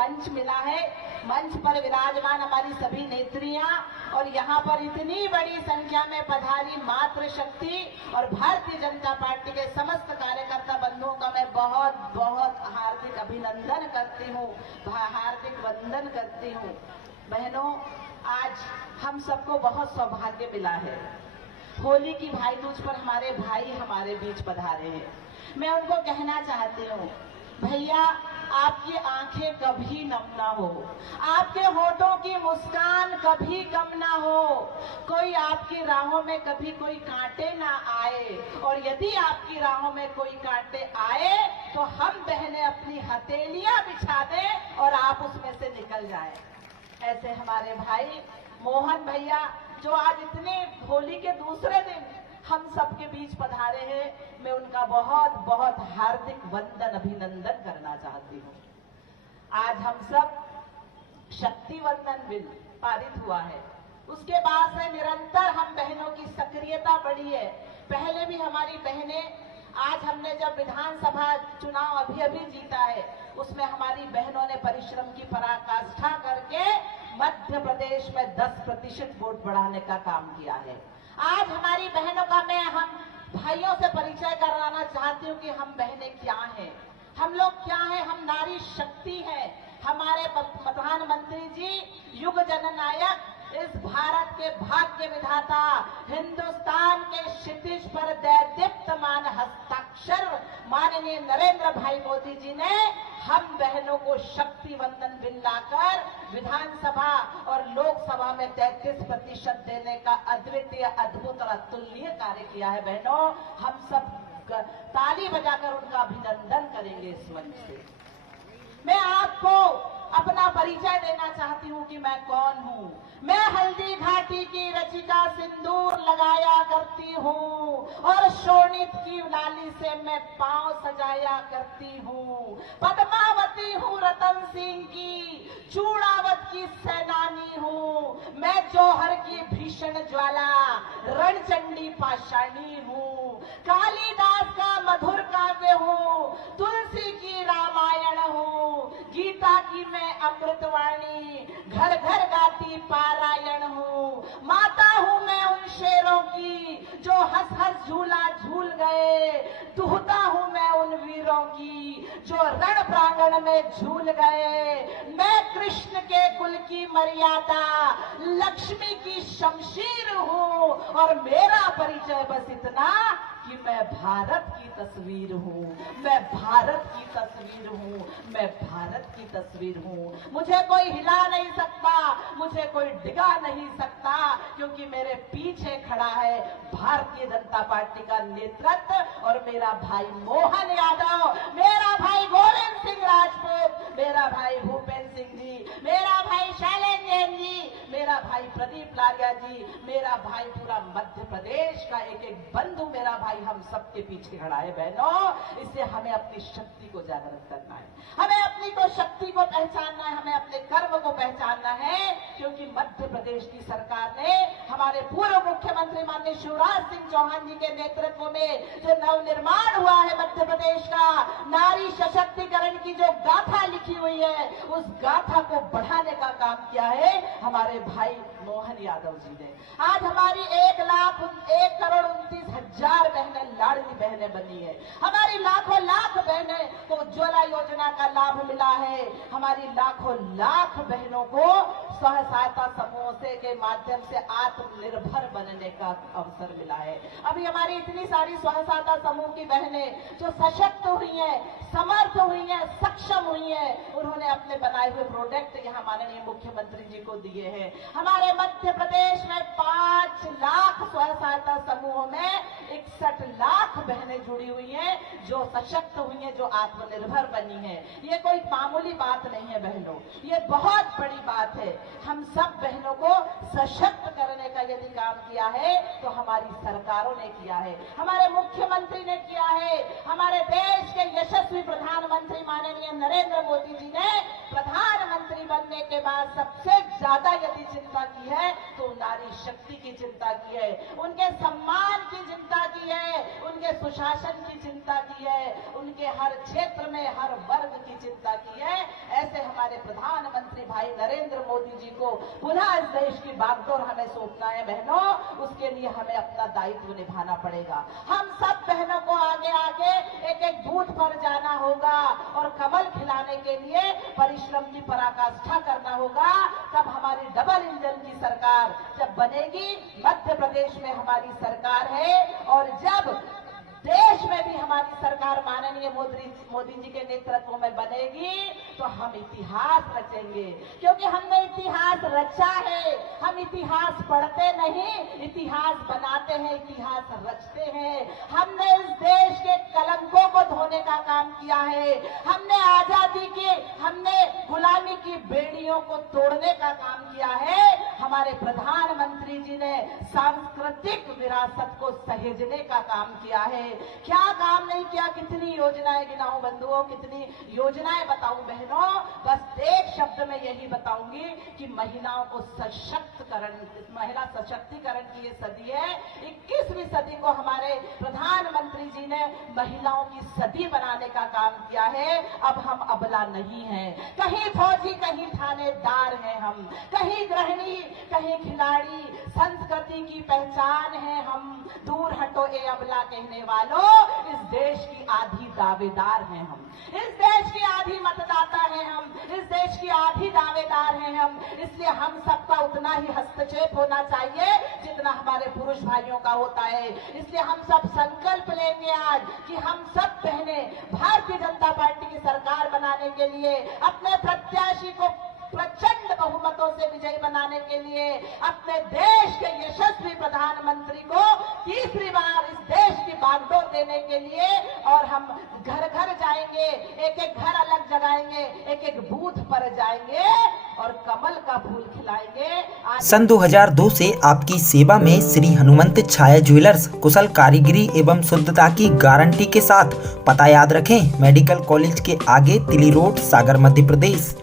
मंच मिला है। मंच पर विराजमान हमारी सभी नेत्रियां और यहाँ पर इतनी बड़ी संख्या में पधारी मातृशक्ति और भारतीय जनता पार्टी के समस्त कार्यकर्ता बंधुओं का मैं बहुत बहुत हार्दिक अभिनंदन करती हूँ, हार्दिक वंदन करती हूँ। बहनों, आज हम सबको बहुत सौभाग्य मिला है। होली की भाई दूज पर हमारे भाई हमारे बीच पधारे हैं। मैं उनको कहना चाहती हूँ, भैया आपकी आंखें कभी नम ना हो, आपके होठों की मुस्कान कभी कम ना हो, कोई आपकी राहों में कभी कोई कांटे ना आए, और यदि आपकी राहों में कोई कांटे आए तो हम बहनें अपनी हथेलियां बिछा दें और आप उसमें से निकल जाएं। ऐसे हमारे भाई मोहन भैया जो आज इतने होली के दूसरे दिन हम सबके बीच पधारे हैं, मैं उनका बहुत बहुत हार्दिक वंदन अभिनंदन करना चाहती हूँ। आज हम सब शक्ति वंदन बिल पारित हुआ है, उसके बाद से निरंतर हम बहनों की सक्रियता बढ़ी है। पहले भी हमारी बहनें, आज हमने जब विधानसभा चुनाव अभी अभी जीता है, उसमें हमारी बहनों ने परिश्रम की पराकाष्ठा करके मध्य प्रदेश में 10% वोट बढ़ाने का काम किया है। आज हमारी बहनों का मैं हम भाइयों से परिचय कराना चाहती हूँ कि हम बहनें क्या हैं, हम लोग क्या हैं। हम नारी शक्ति हैं। हमारे प्रधानमंत्री जी युग जननायक, इस भारत के भाग्य विधाता, हिंदुस्तान के क्षितिज पर दैदीप्यमान हस्ताक्षर माननीय नरेंद्र भाई मोदी जी ने हम बहनों को शक्ति वंदन बिल लाकर विधानसभा और लोकसभा में 33% देने का अद्वितीय, अद्भुत और अतुलनीय कार्य किया है। बहनों, हम सब ताली बजाकर उनका अभिनंदन करेंगे इस मंच से। मैं आपको अपना परिचय देना चाहती हूँ कि मैं कौन हूँ। मैं हल्दी घाटी की रचिका सिंदूर लगाया करती हूँ और शोणित की लाली से मैं पांव सजाया करती हूँ। पद्मावती हूँ रतन सिंह की, चूड़ावत की सेनानी हूँ। मैं जौहर की भीषण ज्वाला, रणचंडी पाषाणी हूँ। कालिदास का मधुर काव्य हूँ, तुलसी की रामायण हूँ। गीता की मैं अमृतवाणी, घर घर गाती पारायण हूँ। माता हूँ मैं उन शेरों की जो हंस हंस झूला झूल गए। दुहता हूँ मैं उन वीरों की जो रण प्रांगण में झूल गए। मैं कृष्ण के कुल की मर्यादा, लक्ष्मी की शमशीर हूँ, और मेरा परिचय बस इतना कि मैं भारत की तस्वीर हूँ, मैं भारत की तस्वीर हूँ, मैं भारत की तस्वीर हूँ। मुझे कोई हिला नहीं सकता, मुझे कोई डिगा नहीं सकता, क्योंकि मेरे पीछे खड़ा है भारतीय जनता पार्टी का नेतृत्व और मेरा भाई मोहन यादव, मेरा भाई गोविंद सिंह राजपूत, मेरा भाई भूपेंद्र सिंह जी, मेरा भाई शैलेंद्र जी, मेरा भाई प्रदीप लारिया जी, मेरा भाई पूरा मध्य प्रदेश का एक एक बंधु मेरा भाई हम सबके पीछे खड़ा है। बहनों, इससे हमें अपनी शक्ति को जागृत करना है, हमें अपनी को शक्ति को पहचानना है, हमें अपने कर्म को पहचानना है, क्योंकि मध्य प्रदेश की सरकार ने हमारे पूर्व मुख्यमंत्री माननीय शिवराज सिंह चौहान जी के नेतृत्व में जो नवनिर्माण हुआ है मध्य प्रदेश का, नारी सशक्तिकरण की जो गाथा लिखी हुई है, उस गाथा को बढ़ाने का काम किया है हमारे भाई मोहन यादव जी ने। आज हमारी 1,29,000 बहनें लाडली बहनें बनी है। हमारी लाखों लाख बहनें को उज्ज्वला योजना का लाभ मिला है। हमारी लाखों लाख बहनों को स्व सहायता समूहों से के माध्यम से आत्मनिर्भर बनने का अवसर मिला है। अभी हमारी इतनी सारी स्व सहायता समूह की बहनें जो सशक्त हुई हैं, समर्थ हुई हैं, सक्षम हुई हैं, उन्होंने अपने बनाए हुए प्रोडक्ट यहाँ माननीय मुख्यमंत्री जी को दिए हैं। हमारे मध्य प्रदेश में 5 लाख स्व सहायता समूहों में 61 लाख बहनें जुड़ी हुई हैं, जो सशक्त हुई हैं, जो आत्मनिर्भर बनी हैं। ये कोई मामूली बात नहीं है बहनों, ये बहुत बड़ी बात है। हम सब बहनों को सशक्त करने का यदि काम किया है तो हमारी सरकारों ने किया है, हमारे मुख्यमंत्री ने किया है, हमारे देश के यशस्वी प्रधानमंत्री माननीय नरेंद्र मोदी जी ने प्रधानमंत्री बनने बनने के बाद सबसे ज्यादा यदि चिंता की है तो नारी शक्ति की चिंता की है, उनके सम्मान की चिंता की है, उनके सुशासन की चिंता की है, उनके हर क्षेत्र में हर वर्ग की चिंता की है। ऐसे हमारे प्रधानमंत्री भाई नरेंद्र मोदी जी को पुनः इस देश की बागडोर हमें सौंपना है बहनों, उसके लिए हमें अपना दायित्व निभाना पड़ेगा। हम सब बहनों को आगे आगे एक एक बूथ पर जाना होगा और कमल खिलाने के लिए परिश्रम की पराकाष्ठा करना होगा। तब हमारी डबल इंजन की सरकार जब बनेगी, मध्य प्रदेश में हमारी सरकार है, और जब देश में भी हमारी सरकार माननीय मोदी जी के नेतृत्व में बनेगी तो हम इतिहास रचेंगे, क्योंकि हमने इतिहास रचा है। हम इतिहास पढ़ते नहीं, इतिहास बनाते हैं, इतिहास रचते हैं। हमने इस देश के कलंकों को धोने का काम किया है। हमने आजादी की, हमने गुलामी की बेड़ियों को तोड़ने का काम किया है। हमारे प्रधानमंत्री जी ने सांस्कृतिक विरासत को सहेजने का काम किया है। क्या काम नहीं किया, कितनी योजनाएं गिनाऊं बंधुओं, कितनी योजनाएं बताऊं बहनों। बस एक शब्द में यही बताऊंगी कि महिलाओं को सशक्तिकरण, महिला सशक्तिकरण की ये सदी है। 21वीं सदी को हमारे प्रधानमंत्री जी ने महिलाओं की सदी बनाने का काम किया है। अब हम अबला नहीं हैं, कहीं फौजी कहीं थानेदार हैं हम, कहीं गृहिणी कहीं खिलाड़ी, संस्कृति की पहचान है हम। दूर हटो ए अबला कहने वालों, इस देश की आधी दावेदार हैं हम, इस देश की आधी मतदाता हैं हम, इस देश की आधी दावेदार हैं हम। इसलिए हम सबका उतना ही हस्तक्षेप होना चाहिए जितना हमारे पुरुष भाइयों का होता है। इसलिए हम सब संकल्प लेंगे आज कि हम सब बहनें भारतीय जनता पार्टी की सरकार बनाने के लिए, अपने प्रत्याशी को प्रचंड बहुमतों से विजयी बनाने के लिए, अपने देश के यशस्वी प्रधानमंत्री को तीसरी बार इस देश की बागडोर देने के लिए, और हम घर घर जाएंगे, एक एक घर अलग जगाएंगे, एक एक बूथ पर जाएंगे और कमल का फूल खिलाएंगे। सन 2002 से आपकी सेवा में श्री हनुमंत छाया ज्वेलर्स कुशल कारीगरी एवं शुद्धता की गारंटी के साथ। पता याद रखें, मेडिकल कॉलेज के आगे, तिली रोड, सागर, मध्य प्रदेश।